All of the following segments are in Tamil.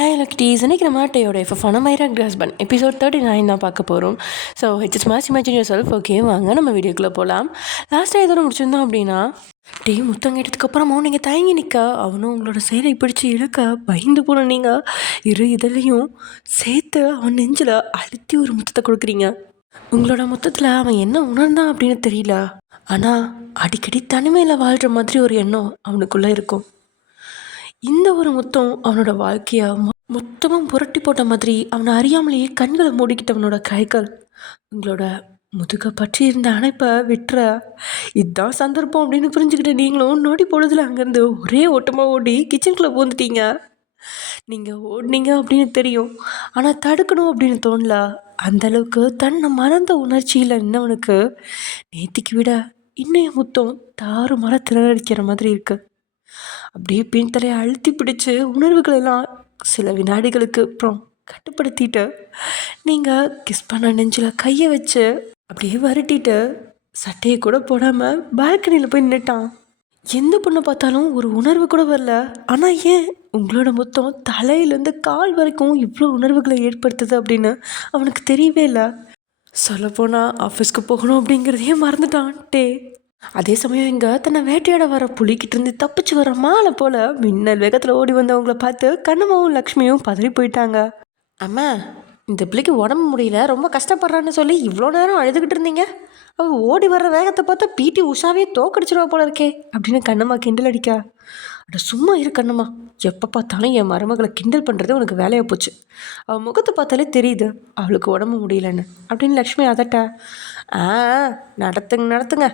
ஹாய் லக்டீஸ், இன்றைக்கி நம்ம டேயோட எஃப்எஃபான மைராக் ஹஸ்பண்ட் எபிசோட் 39 தான் பார்க்க போகிறோம். ஸோ ஹெச்எஸ் மாஸ் இமேஜின் யூர் செல்ஃப். ஓகே, வாங்க நம்ம வீடியோக்குள்ளே போகலாம். லாஸ்ட்டாக இதோட முடிச்சிருந்தோம் அப்படின்னா, டே முத்தம் கேட்டதுக்கப்புறமும் நீங்கள் தயங்கி நிற்க, அவனும் உங்களோட செயலை பிடிச்சி இழுக்க பயந்து போன நீங்கள் இரு இதழையும் சேர்த்து அவன் நெஞ்சில் அழுத்தி ஒரு முத்தத்தை கொடுக்குறீங்க. உங்களோட முத்தத்தில் அவன் என்ன உணர்ந்தான் அப்படின்னு தெரியல, ஆனால் அடிக்கடி தனிமையில் வாழ்கிற மாதிரி ஒரு எண்ணம் அவனுக்குள்ளே இருக்கும். இந்த ஒரு முத்தம் அவனோட வாழ்க்கையை மொத்தமும் புரட்டி போட்ட மாதிரி அவனை அறியாமலேயே கண்களை மூடிக்கிட்டவனோட கைகள் உங்களோட முதுக பற்றி இருந்த அணைப்பை விட்டுற இதுதான் சந்தர்ப்பம் அப்படின்னு புரிஞ்சுக்கிட்டு நீங்களும் நோடி பொழுதுல அங்கேருந்து ஒரே ஓட்டமாக ஓடி கிச்சனுக்குள்ளே பூந்துட்டீங்க. நீங்கள் ஓடினீங்க அப்படின்னு தெரியும், ஆனால் தடுக்கணும் அப்படின்னு தோணல. அந்தளவுக்கு தன்னை மறந்த உணர்ச்சியில் நின்னவனுக்கு நேத்திக்கு விட இன்னைய முத்தம் தாறு மர திரடிக்கிற மாதிரி இருக்குது. அப்படியே பின் தலையை அழுத்தி பிடிச்சி உணர்வுகளெல்லாம் சில வினாடிகளுக்கு அப்புறம் கட்டுப்படுத்திட்டு நீங்கள் கிஸ் பண்ண நெஞ்சில் கையை வச்சு அப்படியே வருட்டிட்டு சட்டையை கூட போடாமல் பால்கனியில் போய் நின்றுட்டான். எந்த பொண்ணை பார்த்தாலும் ஒரு உணர்வு கூட வரல, ஆனால் ஏன் உங்களோட முத்தம் தலையிலேருந்து கால் வரைக்கும் இவ்வளோ உணர்வுகளை ஏற்படுத்துது அப்படின்னு அவனுக்கு தெரியவே இல்லை. சொல்லப்போனால் ஆஃபீஸ்க்கு போகணும் அப்படிங்கிறதையே மறந்துட்டான் டே. அதே சமயம் இங்கே தன்னை வேட்டையாட வர புலிக்கிட்டு இருந்து தப்பிச்சு வர மாலை போல் மின்னல் வேகத்தில் ஓடி வந்தவங்கள பார்த்து கண்ணம்மாவும் லக்ஷ்மியும் பதறி போயிட்டாங்க. அம்மா, இந்த பிள்ளைக்கு உடம்பு முடியல, ரொம்ப கஷ்டப்படுறான்னு சொல்லி இவ்வளோ நேரம் அழுதுகிட்டு இருந்தீங்க. அவள் ஓடி வர்ற வேகத்தை பார்த்தா பிடி உஷாவே தோக்கடிச்சிருவா போல இருக்கே அப்படின்னு கண்ணம்மா கிண்டல் அடிக்கா. அட சும்மா இரு கண்ணம்மா, எப்போ பார்த்தாலும் என் மருமகளை கிண்டல் பண்ணுறது உனக்கு வேலையாக போச்சு. அவள் முகத்தை பார்த்தாலே தெரியுது அவளுக்கு உடம்பு முடியலன்னு அப்படின்னு லக்ஷ்மி அதட்ட. நடத்துங்க,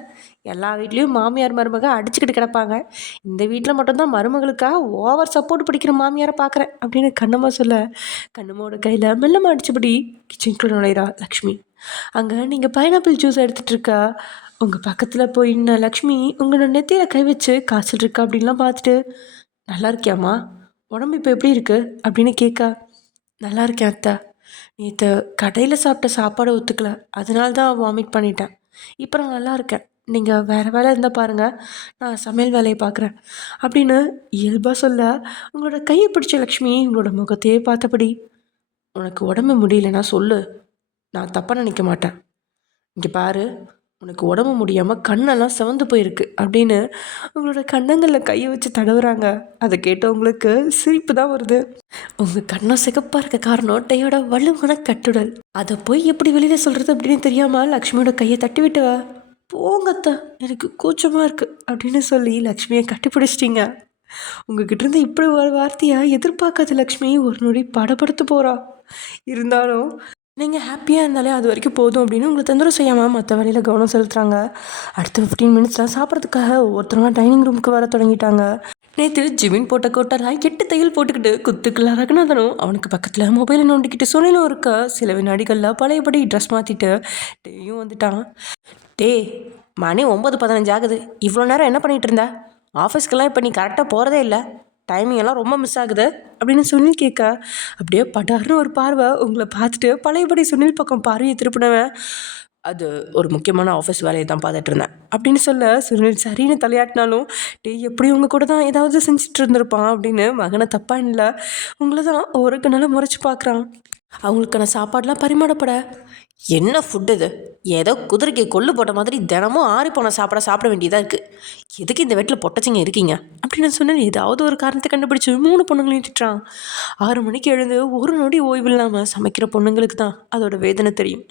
எல்லா வீட்லேயும் மாமியார் மருமக அடிச்சுக்கிட்டு கிடப்பாங்க, இந்த வீட்டில் மட்டும்தான் மருமகளுக்காக ஓவர் சப்போர்ட் பிடிக்கிற மாமியாரை பார்க்குறேன் அப்படின்னு கண்ணம்மா சொல்ல, கண்ணம்மாவோட கையில் மெல்லமாக அடிச்சபடி கிச்சனுக்குள்ள நுழையிறா லக்ஷ்மி. அங்கே நீங்கள் பைனாப்பிள் ஜூஸ் எடுத்துகிட்டு இருக்கா, உங்கள் பக்கத்தில் போய் இன்னும் லக்ஷ்மி உங்களோட நெத்தியில் கை வச்சு காய்ச்சல் இருக்கா அப்படின்லாம் பார்த்துட்டு, நல்லா இருக்கியாம்மா, உடம்பு இப்போ எப்படி இருக்குது அப்படின்னு கேட்கா. நல்லா இருக்கேன் அத்தை, நேற்று கடையில் சாப்பிட்ட சாப்பாடை ஒத்துக்கல, அதனால தான் வாமிட் பண்ணிட்டேன். இப்போ நான் நல்லா இருக்கேன், நீங்கள் வேறு வேலை இருந்தால் பாருங்கள், நான் சமையல் வேலையை பார்க்குறேன் அப்படின்னு இயல்பாக சொல்ல, உங்களோட கையை பிடிச்ச லக்ஷ்மி உங்களோட முகத்தையே பார்த்தபடி, உனக்கு உடம்பு முடியலன்னா சொல்லு, நான் தப்பாக நினைக்க மாட்டேன். இங்கே பாரு, உனக்கு உடம்பு முடியாமல் கண்ணெல்லாம் சிவந்து போயிருக்கு அப்படின்னு உங்களோட கண்ணங்களில் கையை வச்சு தடவுறாங்க. அதை கேட்டவங்களுக்கு சிரிப்பு தான் வருது. உங்கள் கண்ணம் சிகப்பாக இருக்க காரணம் டையோட வலுவான கட்டுடல். அதை போய் எப்படி வெளியில் சொல்கிறது அப்படின்னு தெரியாமல் லக்ஷ்மியோட கையை தட்டி விட்டுவா. போங்கத்தா, எனக்கு கூச்சமாக இருக்குது அப்படின்னு சொல்லி லக்ஷ்மியை கட்டிப்பிடிச்சிட்டிங்க. உங்ககிட்ட இருந்து இப்படி ஒரு வார்த்தையாக எதிர்பார்க்காத லக்ஷ்மி ஒரு நொடி படப்படுத்து போகிறா. இருந்தாலும் நீங்கள் ஹாப்பியாக இருந்தாலே அது வரைக்கும் போதும் அப்படின்னு உங்களை தொந்தரவு செய்யாமல் மற்ற வேலையில் கவனம் செலுத்துகிறாங்க. அடுத்த 15 மினிட்ஸில் சாப்பிட்றதுக்காக ஒவ்வொருத்தரமாக டைனிங் ரூமுக்கு வர தொடங்கிட்டாங்க. நேற்று ஜிமின் போட்ட கோட்டெல்லாம் 8 தையல் போட்டுக்கிட்டு குத்துக்குள்ள ரகுநாதனும் அவனுக்கு பக்கத்தில் மொபைலை நோண்டிக்கிட்டு சுனிலும் இருக்க சில வினாடிகளில் பழையபடி ட்ரெஸ் மாற்றிட்டு டேயும் வந்துட்டான். டே, மணி 9:15 ஆகுது, இவ்வளோ நேரம் என்ன பண்ணிகிட்டு இருந்த? ஆஃபீஸ்க்கெல்லாம் இப்போ நீ கரெக்டாக போகிறதே இல்லை, டைமிங் எல்லாம் ரொம்ப மிஸ் ஆகுது அப்படின்னு சுனில் கேட்க, அப்படியே படார்னு ஒரு பார்வை உங்களை பார்த்துட்டு பழையபடி சுனில் பக்கம் பார்வையை திருப்பினவன், அது ஒரு முக்கியமான ஆஃபீஸ் வேலையை தான் பார்த்துட்டு இருந்தேன் அப்படின்னு சொல்ல, சுனில் சரின்னு தலையாட்டினாலும் டே எப்படி உங்கள் கூட தான் ஏதாவது செஞ்சுட்டு இருந்திருப்பான் அப்படின்னு மகனை தப்பாக இல்லை உங்களை தான் ஒருக்கு நல்லா முறைச்சி பார்க்குறான். அவங்களுக்கான சாப்பாடெலாம் பரிமாறப்பட, என்ன ஃபுட் இது, ஏதோ குதிரைக்கு கொள்ளு போட்ட மாதிரி தினமும் ஆறி போன சாப்பிட வேண்டியதாக இருக்குது, எதுக்கு இந்த வீட்டில் பொட்டச்சிங்க இருக்கீங்க அப்படின்னு சொன்னேன். ஏதாவது ஒரு காரணத்தை கண்டுபிடிச்சி 3 பொண்ணுங்களையும் திட்டுறான். 6 மணிக்கு எழுந்து ஒரு நொடி ஓய்வு இல்லாமல் சமைக்கிற பொண்ணுங்களுக்கு தான் அதோட வேதனை தெரியும்.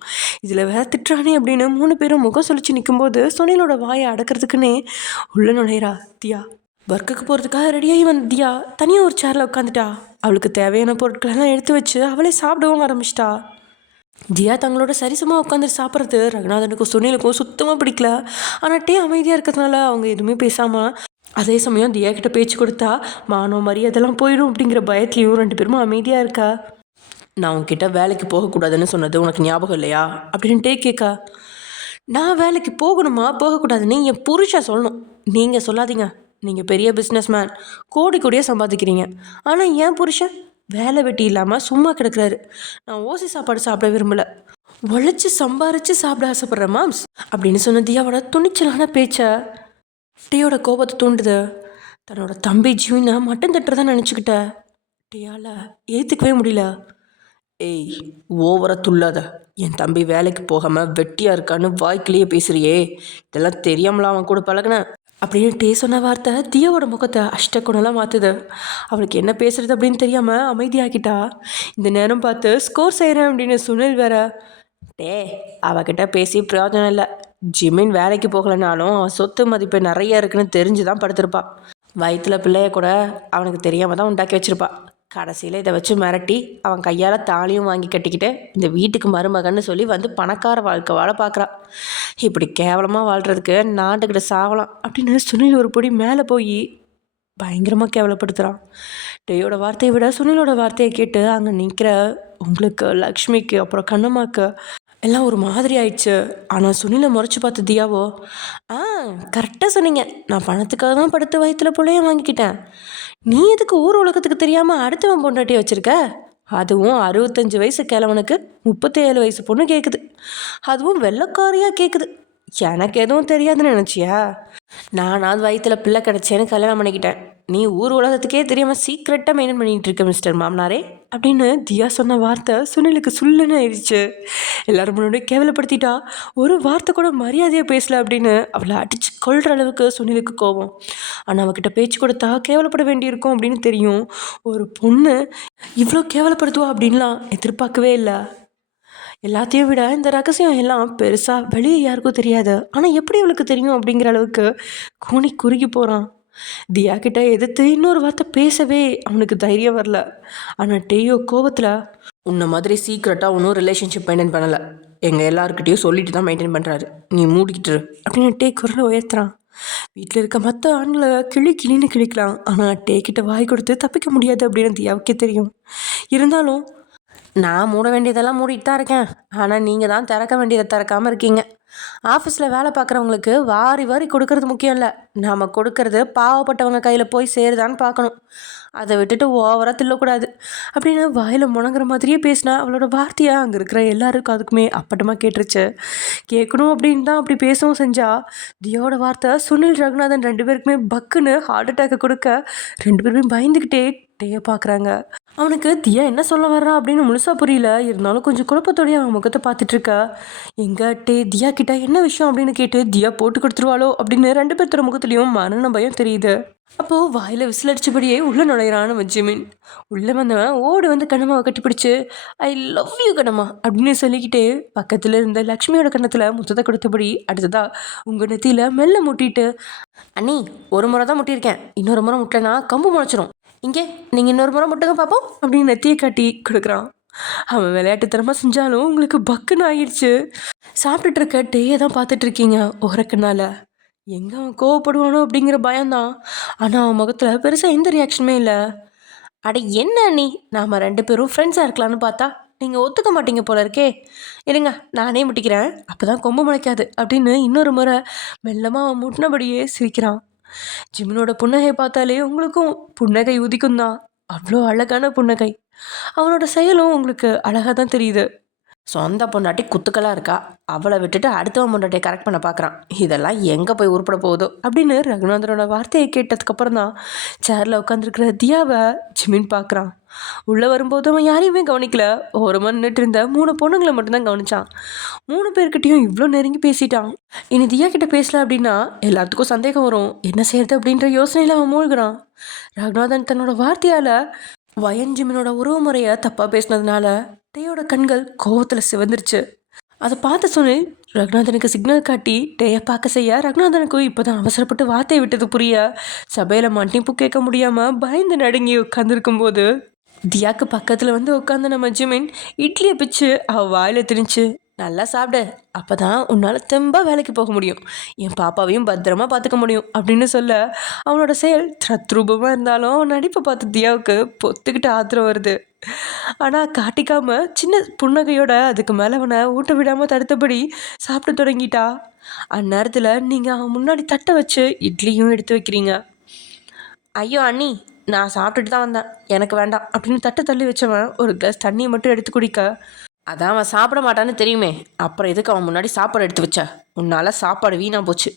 இதில் வேற திட்டுறானே அப்படின்னு 3 பேரும் முகம் சொல்லிச்சு நிற்கும்போது சுனிலோட வாயை அடக்கிறதுக்குன்னே உள்ள நுழையிறா தியா. ஒர்க்குக்கு போகிறதுக்காக ரெடியாகி வந்த தியா தனியாக ஒரு சேரில் உட்காந்துட்டா. அவளுக்கு தேவையான பொருட்களெல்லாம் எடுத்து வச்சு அவளே சாப்பிடவும் ஆரம்பிச்சிட்டா. தியா தங்களோட சரிசமாக உட்காந்துட்டு சாப்பிட்றது ரகுநாதனுக்கும் சுனிலுக்கும் சுத்தமாக பிடிக்கல. ஆனால் டே அமைதியாக இருக்கிறதுனால அவங்க எதுவுமே பேசாமல், அதே சமயம் தியா கிட்ட பேச்சு கொடுத்தா மானம் மரியாதைலாம் போயிடும் அப்படிங்கிற பயத்துலேயும் 2 பேரும் அமைதியாக இருக்கா. நான் உங்ககிட்ட வேலைக்கு போகக்கூடாதுன்னு சொன்னது உனக்கு ஞாபகம் இல்லையா அப்படின்னு டே கேட்கா. நான் வேலைக்கு போகணுமா போகக்கூடாதுன்னு என் புருஷன் சொல்லணும், நீங்கள் சொல்லாதீங்க. நீங்கள் பெரிய பிஸ்னஸ் மேன், கோடியாக சம்பாதிக்கிறீங்க, ஆனால் என் புருஷன் வேலை வெட்டி இல்லாமல் சும்மா கிடக்கிறாரு. நான் ஓசி சாப்பாடு சாப்பிட விரும்பலை, உழைச்சி சம்பாரித்து சாப்பிட ஆசைப்பட்றேன் மாம்ஸ் அப்படின்னு சொன்ன தியாவோட துணிச்சலான பேச்சை டேயோட கோபத்தை தூண்டுது. தன்னோட தம்பி ஜீவனை மட்டன் தட்டுறதான் நினச்சிக்கிட்ட டேயால ஏற்றுக்கவே முடியல. ஏய், ஓவரா துள்ளாத. என் தம்பி வேலைக்கு போகாமல் வெட்டியாக இருக்கான்னு வாய்க்கிலேயே பேசுறியே, இதெல்லாம் தெரியாமலாம் அவன் கூட பழகுன அப்படின்னு டே சொன்ன வார்த்தை தியாவோட முகத்தை அஷ்டகுணலாம் மாற்றுது. அவளுக்கு என்ன பேசுறது அப்படின்னு தெரியாமல் அமைதியாக்கிட்டா. இந்த நேரம் பார்த்து ஸ்கோர் செய்கிறேன் அப்படின்னு சுனில் வேற. டே, அவகிட்ட பேசி பிரயோஜனம் இல்லை. ஜிமின் வேலைக்கு போகலைனாலும் அவன் சொத்து மதிப்பு நிறைய இருக்குன்னு தெரிஞ்சு தான் படுத்திருப்பா. வயிற்றுல பிள்ளைய கூட அவனுக்கு தெரியாமல் தான் உண்டாக்கி வச்சிருப்பா. கடைசியில் இதை வச்சு மிரட்டி அவன் கையால் தாலியும் வாங்கி கட்டிக்கிட்டு இந்த வீட்டுக்கு மருமகன்னு சொல்லி வந்து பணக்கார வாழ்க்கை வாழ பார்க்குறா. இப்படி கேவலமாக வாழ்கிறதுக்கு நாட்டுக்கிட்ட சாகலாம் அப்படின்னு சுனில் ஒரு பொடி மேலே போய் பயங்கரமாக கேவலப்படுத்துகிறான். டேயோட வார்த்தையை விட சுனிலோட வார்த்தையை கேட்டு அங்கே நிற்கிற உங்களுக்கு, லக்ஷ்மிக்கு, அப்புறம் கண்ணம்மாக்கு எல்லாம் ஒரு மாதிரி ஆயிடுச்சு. ஆனால் சுனிலை முறைச்சி பார்த்து தியாவோ, ஆ கரெக்டாக சொன்னீங்க, நான் பணத்துக்காக தான் படுத்து வயிற்றுல பிள்ளைய வாங்கிக்கிட்டேன். நீ எதுக்கு ஊர் உலகத்துக்கு தெரியாமல் அடுத்தவன் பொண்டாட்டி வச்சுருக்க? அதுவும் 65 வயசு கிழவனுக்கு 37 வயசு பொண்ணு கேட்குது. அதுவும் வெள்ளைக்காரியாக கேட்குது. எனக்கு எதுவும் தெரியாதுன்னு நினச்சியா? நானாவது வயிற்றுல பிள்ளை கிடச்சேன்னு கல்யாணம் பண்ணிக்கிட்டேன். நீ ஊர் உலகத்துக்கே தெரியாமல் சீக்ரெட்டாக மெயின்டைன் பண்ணிகிட்டு இருக்க மிஸ்டர் மாமனாரே அப்படின்னு தியா சொன்ன வார்த்தை சுனிலுக்கு சுல்லுன்னு ஆயிடுச்சு. எல்லாரும் முன்னாடி கேவலப்படுத்திட்டா. ஒரு வார்த்தை கூட மரியாதையாக பேசல அப்படின்னு அவளை அடித்து கொள்கிற அளவுக்கு சுனிலுக்கு கோபம். ஆனால் அவகிட்ட பேச்சு கொடுத்தா கேவலப்பட வேண்டியிருக்கும் அப்படின்னு தெரியும். ஒரு பொண்ணு இவ்வளோ கேவலப்படுத்துவா அப்படின்லாம் எதிர்பார்க்கவே இல்லை. எல்லாத்தையும் விட இந்த ரகசியம் எல்லாம் பெருசாக வெளியே யாருக்கும் தெரியாது. ஆனால் எப்படி அவளுக்கு தெரியும் அப்படிங்கிற அளவுக்கு கூனி குறுகி போகிறான். தியா கிட்ட எதிர்த்து இன்னொரு வார்த்தை பேசவே அவனுக்கு தைரியம் வரல. ஆனால் டேயோ கோபத்தில், உன்னை மாதிரி சீக்கிரட்டாக ஒன்றும் ரிலேஷன்ஷிப் மெயின்டைன் பண்ணலை, எங்கள் எல்லாருக்கிட்டையும் சொல்லிட்டு தான் மெயின்டைன் பண்ணுறாரு, நீ மூடிக்கிட்டு அப்படின்னு டே குரலை உயர்த்துறான். வீட்டில் இருக்க மற்ற ஆண்களை கிளின்னு கிழிக்கலாம், ஆனால் டே கிட்ட வாய் கொடுத்து தப்பிக்க முடியாது அப்படின்னு தியாவுக்கே தெரியும். இருந்தாலும் நான் மூட வேண்டியதெல்லாம் மூடிட்டு தான் இருக்கேன், ஆனால் நீங்கள் தான் திறக்க வேண்டியதை திறக்காமல் இருக்கீங்க. ஆஃபீஸில் வேலை பார்க்குறவங்களுக்கு வாரி வாரி கொடுக்கறது முக்கியம் இல்லை, நாம் கொடுக்கறது பாவப்பட்டவங்க கையில் போய் சேருதான்னு பார்க்கணும். அதை விட்டுட்டு ஓவராக தில்லக்கூடாது அப்படின்னு வாயில் முணங்குற மாதிரியே பேசினா அவளோட வார்த்தையாக அங்கே இருக்கிற எல்லாருக்கும் அதுக்குமே அப்பட்டமாக கேட்டுருச்சு. கேட்கணும் அப்படின்னு தான் அப்படி பேசவும் செஞ்சா. தியோட வார்த்தை சுனில், ரகுநாதன் 2 பேருக்குமே பக்குன்னு ஹார்ட் அட்டாக்கை கொடுக்க 2 பேருமே பயந்துக்கிட்டே டேயை பார்க்குறாங்க. அவனுக்கு தியா என்ன சொல்ல வர்றா அப்படின்னு முழுசாக புரியல. இருந்தாலும் கொஞ்சம் குழப்பத்தோடய அவன் முகத்தை பார்த்துட்ருக்கா. எங்க டே தியா கிட்ட என்ன விஷயம் அப்படின்னு கேட்டு தியா போட்டு கொடுத்துருவாளோ அப்படின்னு 2 பேர்த்தோட முகத்துலேயும் மரண பயம் தெரியுது. அப்போது வாயில் விசில் அடிச்சபடியே உள்ளே நுழையிறான்னு ஜிமின். உள்ளே வந்தவன் ஓடி வந்து கண்ணம்மாவை கட்டிப்பிடிச்சு, ஐ லவ் யூ கண்ணம்மா அப்படின்னு சொல்லிக்கிட்டே பக்கத்தில் இருந்த லக்ஷ்மியோட கண்ணத்தில் முத்தத்தை கொடுத்தபடி அடுத்ததா உங்கள் நெத்தியில் மெல்ல முட்டிட்டு, அண்ணி ஒரு முறை தான் முட்டியிருக்கேன், இன்னொரு முறை முட்டலைன்னா கம்பு முளைச்சிரும், இங்கே நீங்கள் இன்னொரு முறை முட்டுங்க பார்ப்போம் அப்படின்னு நெத்தியை காட்டி கொடுக்குறான். அவன் விளையாட்டுத்தனமாக செஞ்சாலும் உங்களுக்கு பக்குன்னு ஆயிடுச்சு. சாப்பிட்டுட்டு இருக்க டேயை தான் பார்த்துட்டு இருக்கீங்க ஓரக்கனால. எங்கே அவன் கோவப்படுவானோ அப்படிங்கிற பயம்தான். ஆனால் அவன் முகத்தில் பெருசாக எந்த ரியாக்ஷனுமே இல்லை. அட என்ன நீ, நாம் 2 பேரும் ஃப்ரெண்ட்ஸாக இருக்கலான்னு பார்த்தா நீங்கள் ஒத்துக்க மாட்டீங்க போல இருக்கே, இருங்க நானே முட்டிக்கிறேன், அப்போ தான் கொம்பு முளைக்காது அப்படின்னு இன்னொரு முறை மெல்லமாக அவன் முட்டினபடியே சிரிக்கிறான். ஜிமினோட புன்னகை பார்த்தாலே உங்களுக்கும் புன்னகை உதிக்கும் தான். அவ்வளோ அழகான புன்னகை. அவனோட செயலும் உங்களுக்கு அழகாக தான் தெரியுது. சொந்த பொண்டாட்டி குத்துக்களாக இருக்கா, அவளை விட்டுட்டு அடுத்தவன் பொண்டாட்டியை கரெக்ட் பண்ண பார்க்குறான், இதெல்லாம் எங்கே போய் உருப்பட போகுதோ அப்படின்னு ரகுநாதனோட வார்த்தையை கேட்டதுக்கப்புறம் தான் சேரில் உட்காந்துருக்கிற தியாவை ஜிமின் பார்க்குறான். உள்ளே வரும்போது அவன் யாரையுமே கவனிக்கல. ஓரமாக நின்றுட்டு இருந்த 3 பொண்ணுங்களை மட்டும்தான் கவனிச்சான். 3 பேர்கிட்டையும் இவ்வளோ நெருங்கி பேசிட்டான். இனி தியா கிட்ட பேசல அப்படின்னா எல்லாத்துக்கும் சந்தேகம் வரும், என்ன செய்யறது அப்படின்ற யோசனையில் அவன் மூழ்கிறான். ரகுநாதன் தன்னோட வார்த்தையால் வயன்ஜிமினோட உறவு முறையை தப்பாக பேசினதுனால டேயோட கண்கள் கோவத்தில் சிவந்துருச்சு. அதை பார்த்து சொன்னேன் ரகுநாதனுக்கு சிக்னல் காட்டி டேயை பார்க்க செய்ய ரகுநாதனுக்கும் இப்போ தான் அவசரப்பட்டு வார்த்தையை விட்டது புரிய சபையில் மன்னிப்பு கேட்க முடியாமல் பயந்து நடுங்கி உட்காந்துருக்கும் போது தியாக்கு பக்கத்தில் வந்து உட்காந்து நம்ம ஜிமின் இட்லியை பிச்சு அவள் வாயில் திணிச்சு, நல்லா சாப்பிடு, அப்போ தான் உன்னால் தெம்பாக வேலைக்கு போக முடியும், என் பாப்பாவையும் பத்திரமா பார்த்துக்க முடியும் அப்படின்னு சொல்ல அவனோட செயல் தத்ரூபமாக இருந்தாலும் நடிப்பை பார்த்து தியாவுக்கு பொத்துக்கிட்டு ஆத்திரம் வருது. ஆனால் காட்டிக்காம சின்ன புன்னகையோட அதுக்கு மேலே அவனை ஊட்ட விடாமல் தடுத்தபடி சாப்பிட தொடங்கிட்டா. அந்நேரத்தில் நீங்கள் அவன் முன்னாடி தட்டை வச்சு இட்லியும் எடுத்து வைக்கிறீங்க. ஐயோ அண்ணி, நான் சாப்பிட்டுட்டு தான் வந்தேன், எனக்கு வேண்டாம் அப்படின்னு தட்டை தள்ளி வச்சவன் ஒரு கிளாஸ் தண்ணியை மட்டும் எடுத்து குடிக்க, அதான் அவன் சாப்பிட மாட்டான்னு தெரியுமே, அப்புறம் எதுக்கு அவன் முன்னாடி சாப்பாடு எடுத்து வச்ச, உன்னால் சாப்பாடு வீணாக போச்சு,